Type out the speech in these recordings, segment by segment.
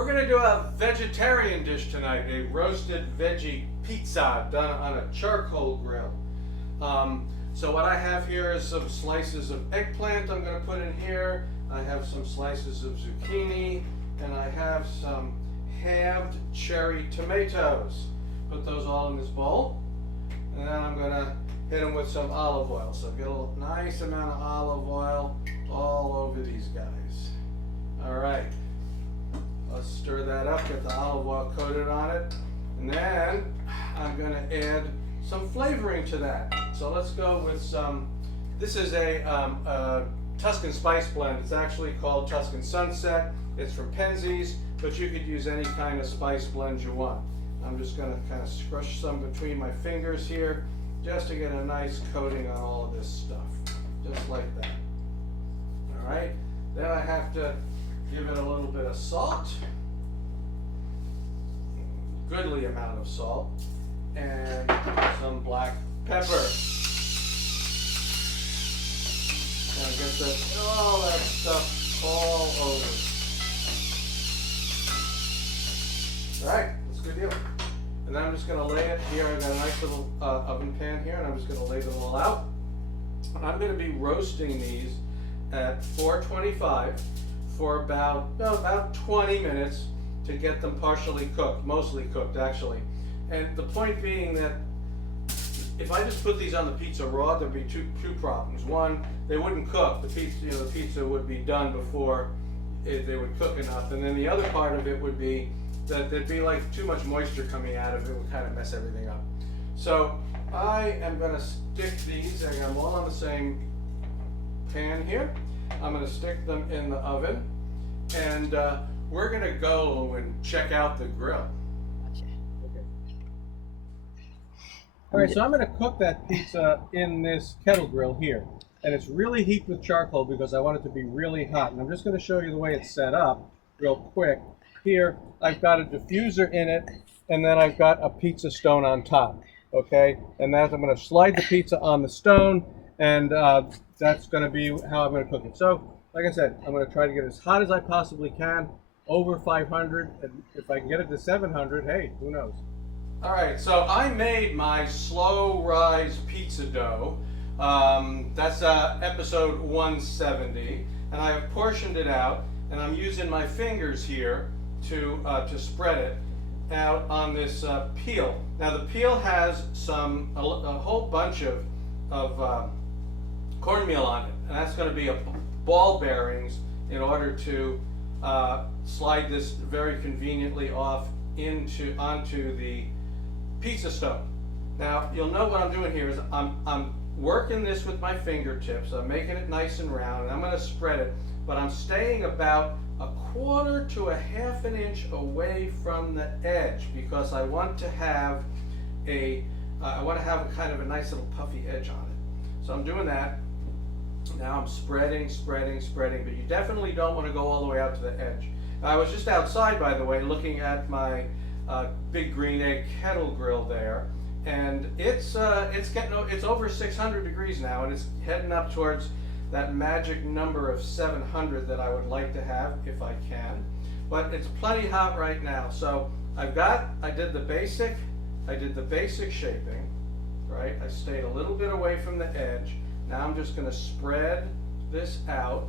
We're going to do a vegetarian dish tonight, a roasted veggie pizza done on a charcoal grill. So what I have here is some slices of eggplant I'm going to put in here. I have some slices of zucchini, and I have some halved cherry tomatoes. Put those all in this bowl, and then I'm going to hit them with some olive oil. So get a nice amount of olive oil all over these guys. All right. Let's stir that up, get the olive oil coated on it, and then I'm going to add some flavoring to that. So let's go with some, this is a Tuscan spice blend. It's actually called Tuscan Sunset. It's from Penzeys, but you could use any kind of spice blend you want. I'm just going to kind of crush some between my fingers here just to get a nice coating on all of this stuff, just like that. All right, then I have to give it a little bit of salt, goodly amount of salt, and some black pepper. And get all that stuff all over. All right, that's a good deal. And then I'm just going to lay it here. I've got a nice little oven pan here, and I'm just going to lay them all out. And I'm going to be roasting these at 425 for about 20 minutes to get them partially cooked, mostly cooked actually. And the point being that if I just put these on the pizza raw, there'd be two problems. One, they wouldn't cook. The pizza would be done before they would cook enough. And then the other part of it would be that there'd be like too much moisture coming out of it, would kind of mess everything up. So I am going to stick these, I got them all on the same pan here. I'm going to stick them in the oven, and we're going to go and check out the grill. Okay. All right, so I'm going to cook that pizza in this kettle grill here, and it's really heated with charcoal because I want it to be really hot. And I'm just going to show you the way it's set up real quick. Here, I've got a diffuser in it, and then I've got a pizza stone on top. Okay, and I'm going to slide the pizza on the stone, and that's going to be how I'm going to cook it. So, like I said, I'm going to try to get it as hot as I possibly can, over 500, and if I can get it to 700, hey, who knows? All right, so I made my slow rise pizza dough. That's episode 170, and I have portioned it out, and I'm using my fingers here to spread it out on this peel. Now the peel has a whole bunch of cornmeal on it, and that's going to be a ball bearings in order to slide this very conveniently off onto the pizza stone. Now you'll know what I'm doing here is I'm working this with my fingertips. I'm making it nice and round, and I'm going to spread it, but I'm staying about 1/4 to 1/2 inch away from the edge because I want to have kind of a nice little puffy edge on it. So I'm doing that. Now I'm spreading, but you definitely don't want to go all the way out to the edge. I was just outside, by the way, looking at my big green egg kettle grill there, and it's over 600 degrees now, and it's heading up towards that magic number of 700 that I would like to have if I can. But it's plenty hot right now. So I did the basic shaping, right? I stayed a little bit away from the edge. Now I'm just going to spread this out,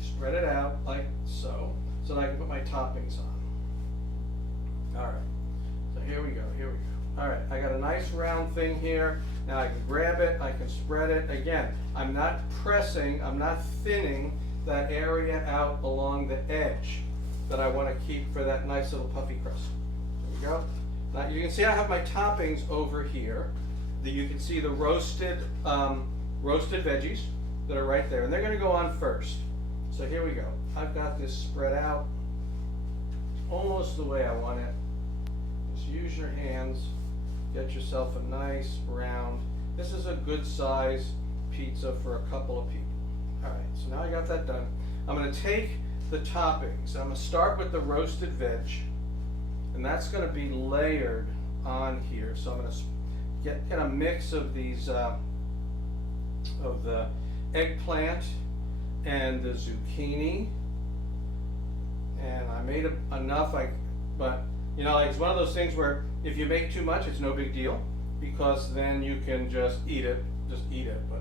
spread it out like so that I can put my toppings on. All right, so here we go. All right, I got a nice round thing here. Now I can grab it, I can spread it. Again, I'm not pressing, I'm not thinning that area out along the edge that I want to keep for that nice little puffy crust. There we go. Now you can see I have my toppings over here. You can see the roasted veggies that are right there, and they're going to go on first. So here we go. I've got this spread out almost the way I want it. Just use your hands. Get yourself a nice round. This is a good size pizza for a couple of people. All right, so now I got that done. I'm going to take the toppings. I'm going to start with the roasted veg, and that's going to be layered on here. So I'm going to get a mix of these of the eggplant and the zucchini and I made enough. But you know, like, it's one of those things where if you make too much, it's no big deal, because then you can just eat it. But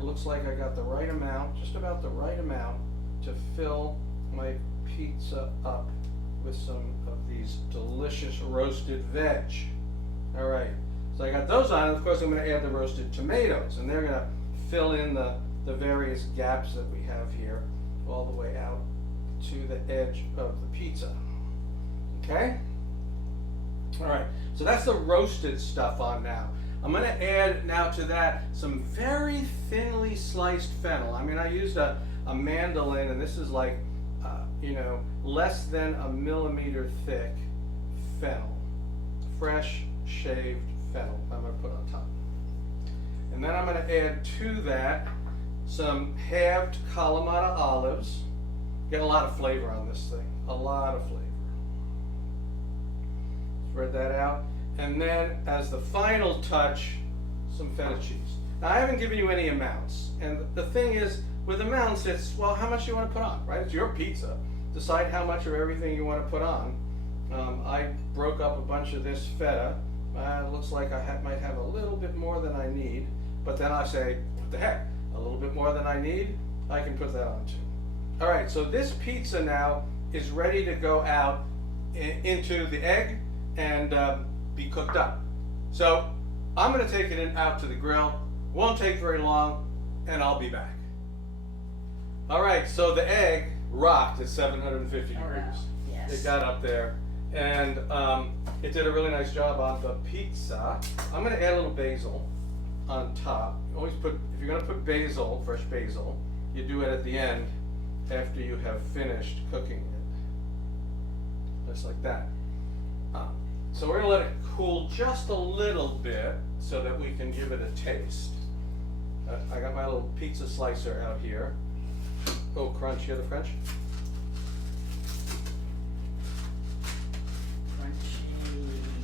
looks like I got the right amount, just about the right amount, to fill my pizza up with some of these delicious roasted veg. All right, so I got those on, and of course I'm going to add the roasted tomatoes, and they're going to fill in the various gaps that we have here, all the way out to the edge of the pizza. Okay? All right, so that's the roasted stuff on now. I'm going to add now to that some very thinly sliced fennel. I mean, I used a mandolin, and this is like, you know, less than a millimeter thick fennel. Fresh shaved fennel I'm going to put on top. And then I'm going to add to that some halved Kalamata olives. Get a lot of flavor on this thing, a lot of flavor. Spread that out. And then, as the final touch, some feta cheese. Now, I haven't given you any amounts. And the thing is, with amounts, it's, well, how much you want to put on, right? It's your pizza. Decide how much of everything you want to put on. I broke up a bunch of this feta. It looks like I might have a little bit more than I need. But then I say, what the heck? A little bit more than I need? I can put that on too. All right, so this pizza now is ready to go out into the egg and be cooked up. So I'm going to take it out to the grill. Won't take very long, and I'll be back. All right, so the egg rocked at 750 degrees. Wow. Yes. It got up there, and it did a really nice job on the pizza. I'm going to add a little basil on top. Always put, if you're going to put basil, fresh basil, you do it at the end after you have finished cooking it. Just like that. So we're going to let it cool just a little bit so that we can give it a taste. I got my little pizza slicer out here. Oh, crunch, hear the crunch?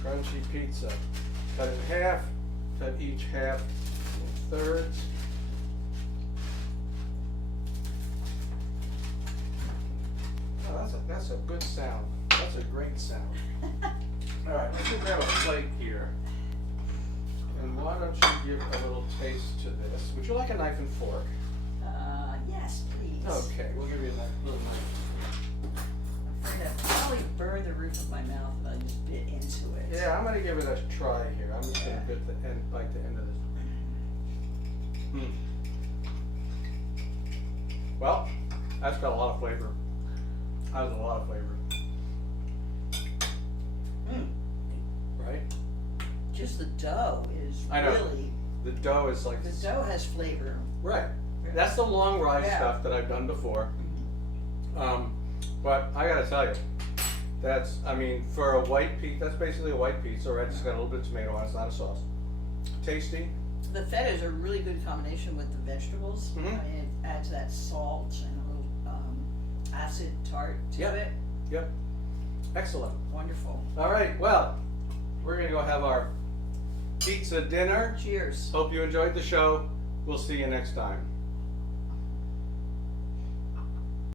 Crunchy pizza. Cut it in half, cut each half in thirds. Oh, that's a good sound. That's a great sound. All right, let's grab a plate here. And why don't you give a little taste to this? Would you like a knife and fork? Yes, please. Okay, we'll give you a little knife. I'm afraid I'd probably burn the roof of my mouth if I just bit into it. Yeah, I'm gonna give it a try here. I'm just gonna bite the end of this. Well, that's got a lot of flavor. That was a lot of flavor. Right? Just the dough is I know. really. The dough is like. The dough has flavor. Right. That's the long ride stuff that I've done before. But I gotta tell you, that's, I mean, for a white pizza, that's basically a white pizza, right? It's got a little bit of tomato on it, it's not a sauce. Tasty. The feta is a really good combination with the vegetables. Mhm. I mean, it adds that salt and a little acid tart to it. Yep. Excellent. Wonderful. All right, well, we're gonna go have our pizza dinner. Cheers. Hope you enjoyed the show. We'll see you next time.